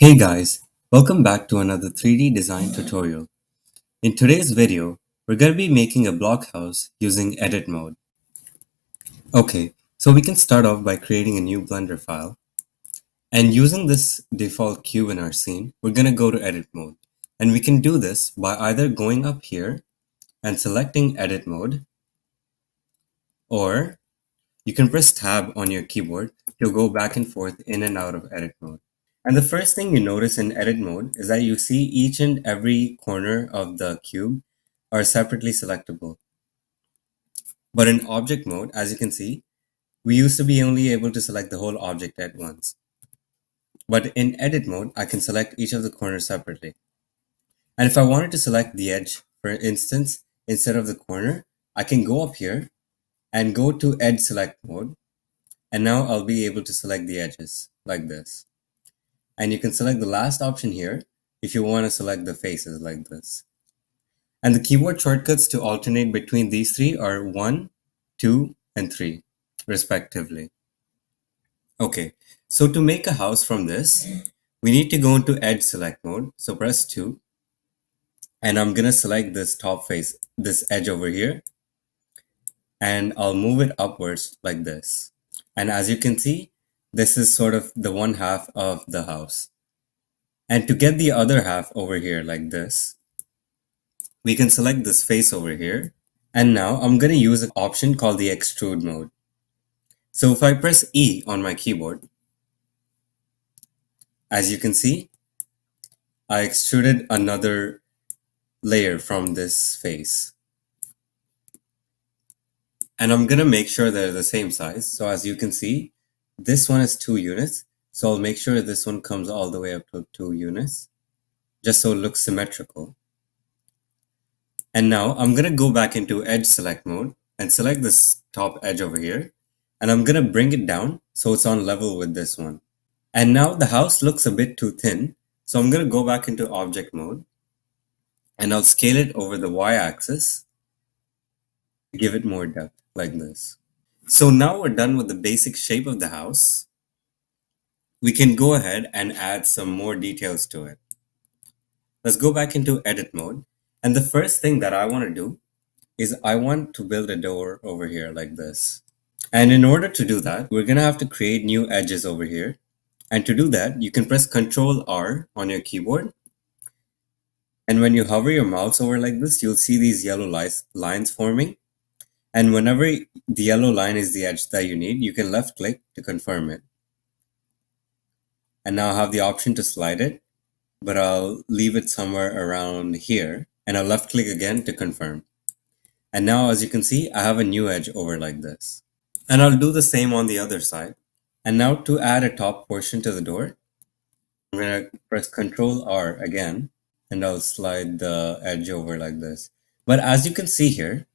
Hey guys, welcome back to another 3D design tutorial. In today's video, we're going to be making a blockhouse using edit mode. Okay, so we can start off by creating a new Blender file. And using this default cube in our scene, we're going to go to edit mode. And we can do this by either going up here and selecting edit mode, or you can press tab on your keyboard to go back and forth in and out of edit mode. And the first thing you notice in edit mode is that you see each and every corner of the cube are separately selectable. But in object mode, as you can see, we used to be only able to select the whole object at once. But in edit mode, I can select each of the corners separately. And if I wanted to select the edge, for instance, instead of the corner, I can go up here and go to edge select mode. And now I'll be able to select the edges like this. And you can select the last option here if you want to select the faces like this. And the keyboard shortcuts to alternate between these three are 1, 2, and 3, respectively. Okay, so to make a house from this, we need to go into edge select mode. So press 2, and I'm going to select this top face, this edge over here, and I'll move it upwards like this. And as you can see, this is sort of the one half of the house. And to get the other half over here like this, we can select this face over here. And now I'm going to use an option called the extrude mode. So if I press E on my keyboard, as you can see, I extruded another layer from this face. And I'm going to make sure they're the same size. So as you can see, this one is 2 units. So I'll make sure this one comes all the way up to 2 units, just so it looks symmetrical. And now I'm going to go back into edge select mode and select this top edge over here. And I'm going to bring it down so it's on level with this one. And now the house looks a bit too thin. So I'm going to go back into object mode and I'll scale it over the y-axis to give it more depth like this. So now we're done with the basic shape of the house. We can go ahead and add some more details to it. Let's go back into edit mode. And the first thing that I want to do is I want to build a door over here like this. And in order to do that, we're going to have to create new edges over here. And to do that, you can press Ctrl R on your keyboard. And when you hover your mouse over like this, you'll see these yellow lines forming. And whenever the yellow line is the edge that you need, you can left click to confirm it. And now I have the option to slide it, but I'll leave it somewhere around here. And I'll left click again to confirm. And now as you can see, I have a new edge over like this. And I'll do the same on the other side. And now to add a top portion to the door, I'm going to press Ctrl R again, and I'll slide the edge over like this. But as you can see here,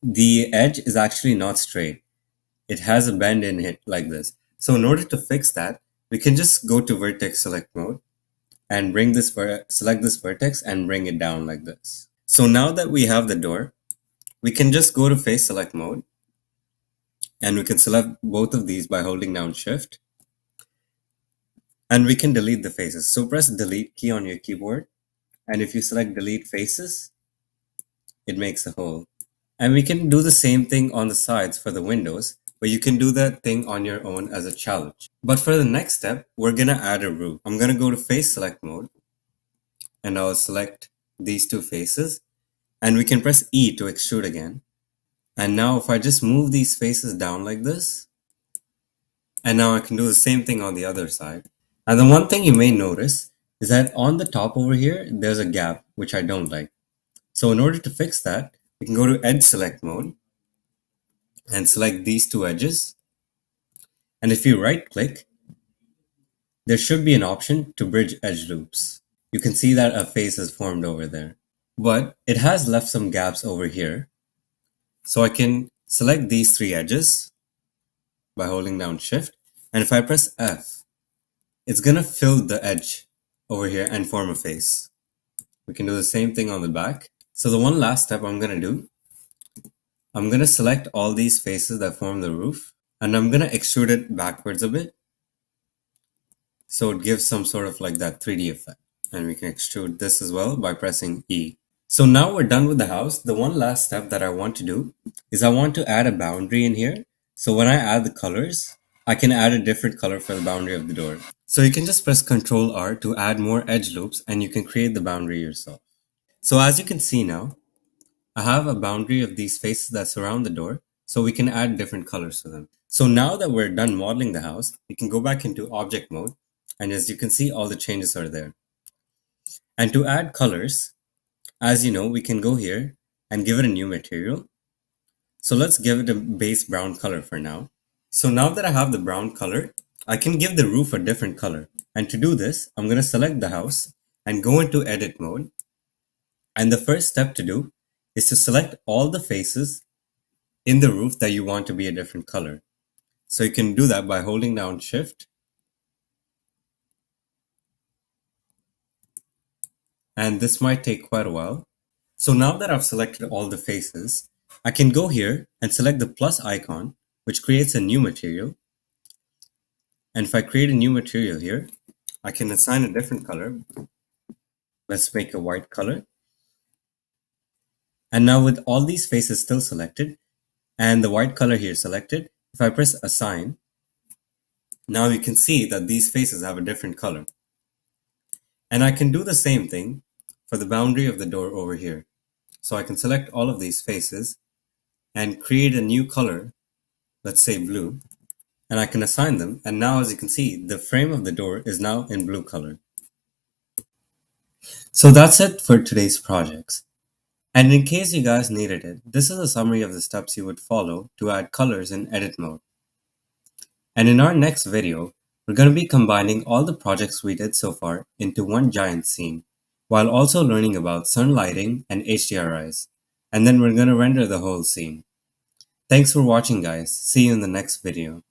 the edge is actually not straight. It has a bend in it like this. So in order to fix that, we can just go to vertex select mode and select this vertex and bring it down like this. So now that we have the door, we can just go to face select mode and we can select both of these by holding down shift. And we can delete the faces. So press delete key on your keyboard. And if you select delete faces, it makes a hole. And we can do the same thing on the sides for the windows, but you can do that thing on your own as a challenge. But for the next step, we're going to add a roof. I'm going to go to face select mode and I'll select these two faces and we can press E to extrude again. And now if I just move these faces down like this, and now I can do the same thing on the other side. And the one thing you may notice is that on the top over here, there's a gap, which I don't like. So in order to fix that, we can go to edge select mode and select these two edges. And if you right click, there should be an option to bridge edge loops. You can see that a face is formed over there, but it has left some gaps over here. So I can select these three edges by holding down shift. And if I press F, it's gonna fill the edge over here and form a face. We can do the same thing on the back. So the one last step I'm gonna do, I'm gonna select all these faces that form the roof and I'm gonna extrude it backwards a bit. So it gives some sort of like that 3D effect. And we can extrude this as well by pressing E. So now we're done with the house. The one last step that I want to do is I want to add a boundary in here. So when I add the colors, I can add a different color for the boundary of the door. So you can just press Ctrl R to add more edge loops and you can create the boundary yourself. So as you can see now, I have a boundary of these faces that surround the door, so we can add different colors to them. So now that we're done modeling the house, we can go back into object mode, and as you can see, all the changes are there. And to add colors, as you know, we can go here and give it a new material. So let's give it a base brown color for now. So now that I have the brown color, I can give the roof a different color. And to do this, I'm going to select the house and go into edit mode. And the first step to do is to select all the faces in the roof that you want to be a different color. So you can do that by holding down Shift. And this might take quite a while. So now that I've selected all the faces, I can go here and select the plus icon, which creates a new material. And if I create a new material here, I can assign a different color. Let's make a white color. And now with all these faces still selected and the white color here selected, if I press assign, now you can see that these faces have a different color. And I can do the same thing for the boundary of the door over here. So I can select all of these faces and create a new color, let's say blue, and I can assign them. And now as you can see, the frame of the door is now in blue color. So that's it for today's projects. And in case you guys needed it, this is a summary of the steps you would follow to add colors in edit mode. And in our next video, we're going to be combining all the projects we did so far into one giant scene, while also learning about sun lighting and HDRIs. And then we're going to render the whole scene. Thanks for watching, guys. See you in the next video.